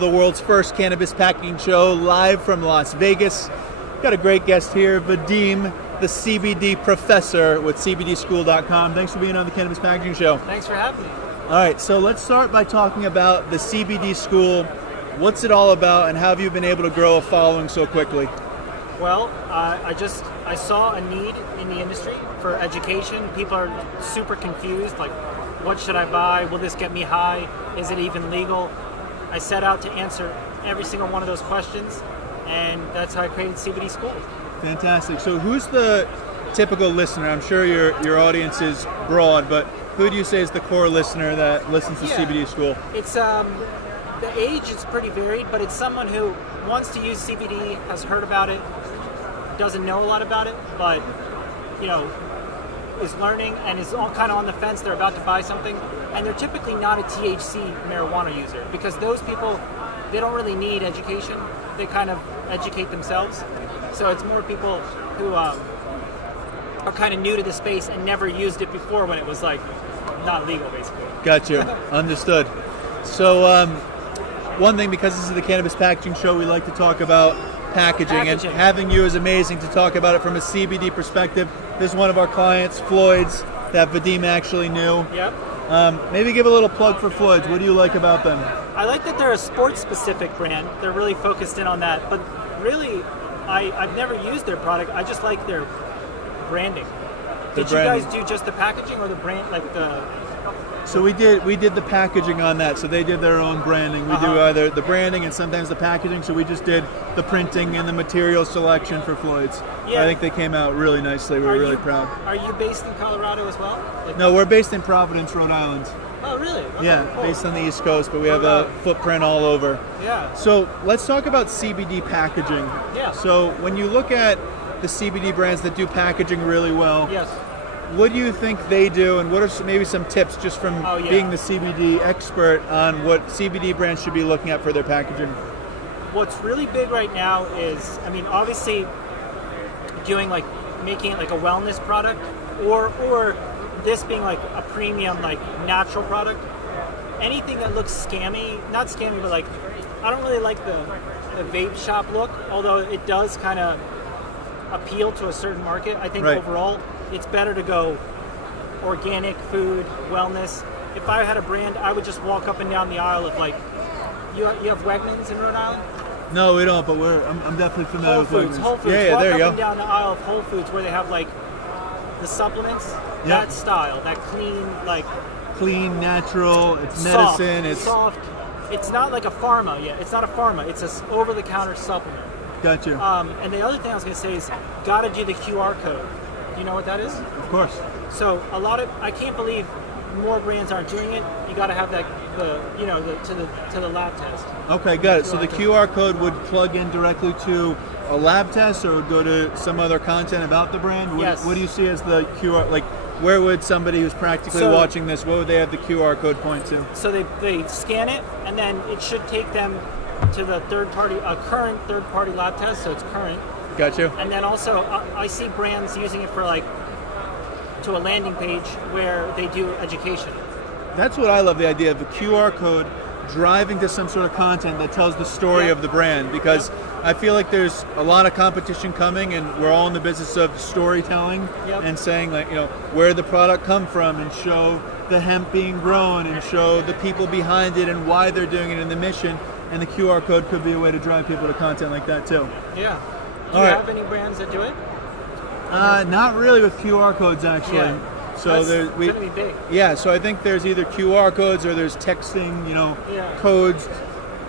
The world's first cannabis packaging show, live from Las Vegas. Got a great guest here, Vadim, the CBD professor with CBDSchool.com. Thanks for being on the Cannabis Packaging Show. Thanks for having me. All right, so let's start by talking about the CBD School. What's it all about, and how have you been able to grow a following so quickly? Well, I saw a need in the industry for education. People are super confused, like, what should I buy? Will this get me high? Is it even legal? I set out to answer every single one of those questions, and that's how I created CBD School. Fantastic. So who's the typical listener? I'm sure your audience is broad, but who do you say is the core listener that listens to CBD School? It's the age is pretty varied, but it's someone who wants to use CBD, has heard about it, doesn't know a lot about it, but is learning and is all kind of on the fence. They're about to buy something, and they're typically not a THC marijuana user, because those people, they don't really need education. They kind of educate themselves. So it's more people who are kind of new to the space and never used it before when it was like not legal, basically. Gotcha. Understood. So one thing, because this is the Cannabis Packaging Show, we like to talk about packaging, and having you is amazing to talk about it from a CBD perspective. This is one of our clients, Floyd's, that Vadim actually knew. Yep. Maybe give a little plug for Floyd's. What do you like about them? I like that they're a sports-specific brand. They're really focused in on that. But really, I've never used their product. I just like their branding. Did you guys do just the packaging or the brand, like the... So we did the packaging on that. So they did their own branding. We do either the branding and sometimes the packaging. So we just did the printing and the material selection for Floyd's. Yeah. I think they came out really nicely. We were really proud. Are you based in Colorado as well? No, we're based in Providence, Rhode Island. Oh, really? Okay, yeah, cool. Based on the East Coast, but we have a footprint all over. Yeah. So let's talk about CBD packaging. Yeah. So when you look at the CBD brands that do packaging really well, yes, what do you think they do, and what are maybe some tips just from being the CBD expert on what CBD brands should be looking at for their packaging? What's really big right now is, obviously doing making it like a wellness product, or this being like a premium, like natural product. Anything that looks scammy, not scammy, but I don't really like the vape shop look, although it does kind of appeal to a certain market. I think overall it's better to go organic food, wellness. If I had a brand, I would just walk up and down the aisle of you have Wegmans in Rhode Island? No, we don't, but I'm definitely familiar with Wegmans. Whole Foods. Yeah, walk there you go. up and down the aisle of Whole Foods where they have the supplements, that style, that clean, natural, it's soft, medicine, it's soft. It's not like a pharma yet. It's not a pharma. It's an over-the-counter supplement. Got you. And the other thing I was going to say is, gotta do the QR code. Do you know what that is? Of course. So I can't believe more brands aren't doing it. You got to have that, to the lab test. Okay, got it. So the QR code would plug in directly to a lab test, or would go to some other content about the brand? Yes. What do you see as the QR? Where would somebody who's practically watching this, what would they have the QR code point to? So they scan it, and then it should take them to the current third-party lab test, so it's current. Got you. And then also, I see brands using it for to a landing page where they do education. That's what I love, the idea of the QR code driving to some sort of content that tells the story of the brand, because I feel like there's a lot of competition coming, and we're all in the business of storytelling and saying where the product come from, and show the hemp being grown, and show the people behind it and why they're doing it and the mission, and the QR code could be a way to drive people to content like that too. Yeah. Do you have any brands that do it? Not really with QR codes, actually. Yeah. So that's going to be big. Yeah, so I think there's either QR codes or there's texting, codes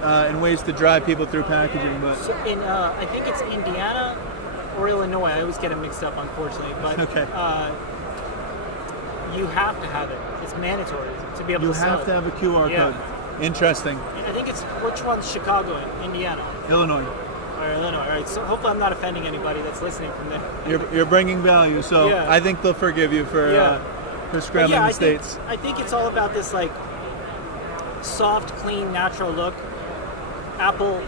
and ways to drive people through packaging. But so I think it's Indiana or Illinois. I always get them mixed up, unfortunately. But you have to have it. It's mandatory to be able to sell it. You have to have a QR code. Interesting. I think it's, which one's Chicago and Indiana? Illinois. Illinois. All right. So hopefully I'm not offending anybody that's listening from there. You're bringing value, so I think they'll forgive you for scrambling the states. I think it's all about this soft, clean, natural look. Apple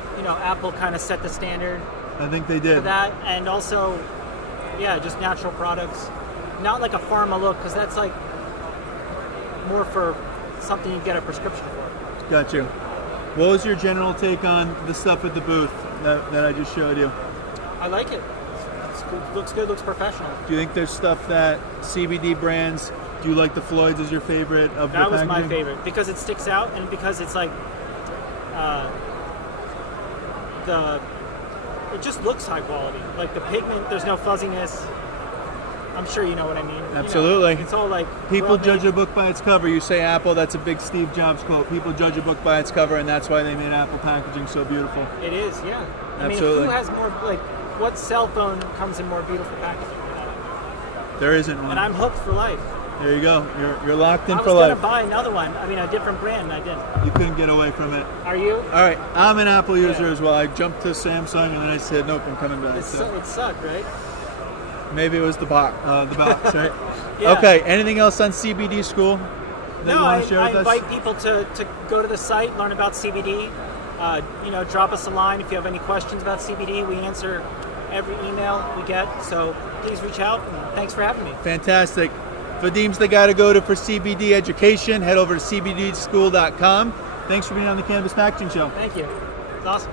kind of set the standard. I think they did. For that, and also, just natural products. Not like a pharma look, because that's more for something you get a prescription for. Got you. What was your general take on the stuff at the booth that I just showed you? I like it. It's cool. Looks good. Looks professional. Do you think there's stuff that CBD brands? Do you like the Floyd's as your favorite of the That was my packaging? favorite because it sticks out and because it's like it just looks high quality. Like the pigment, there's no fuzziness. I'm sure you know what I mean. Absolutely. You know, it's all like People well-made. judge a book by its cover. You say Apple, that's a big Steve Jobs quote. People judge a book by its cover, and that's why they made Apple packaging so beautiful. It is, yeah. I Absolutely. mean, who has more, like, what cell phone comes in more beautiful packaging? There isn't one. And I'm hooked for life. There you go. You're locked in I was for going to life. buy another one. I mean, a different brand, and I didn't. You couldn't get away from it. Are you? All right, I'm an Apple user Yeah. as well. I jumped to Samsung, and then I said, nope, I'm coming back. It sucked, right? Maybe it was the box, right? Yeah. Okay, anything else on CBD School that you No, want to share I with us? invite people to go to the site, learn about CBD. Drop us a line if you have any questions about CBD. We answer every email we get, so please reach out, and thanks for having me. Fantastic. Vadim's the guy to go to for CBD education. Head over to cbdschool.com. Thanks for being on the Cannabis Packaging Show. Thank you. It's awesome.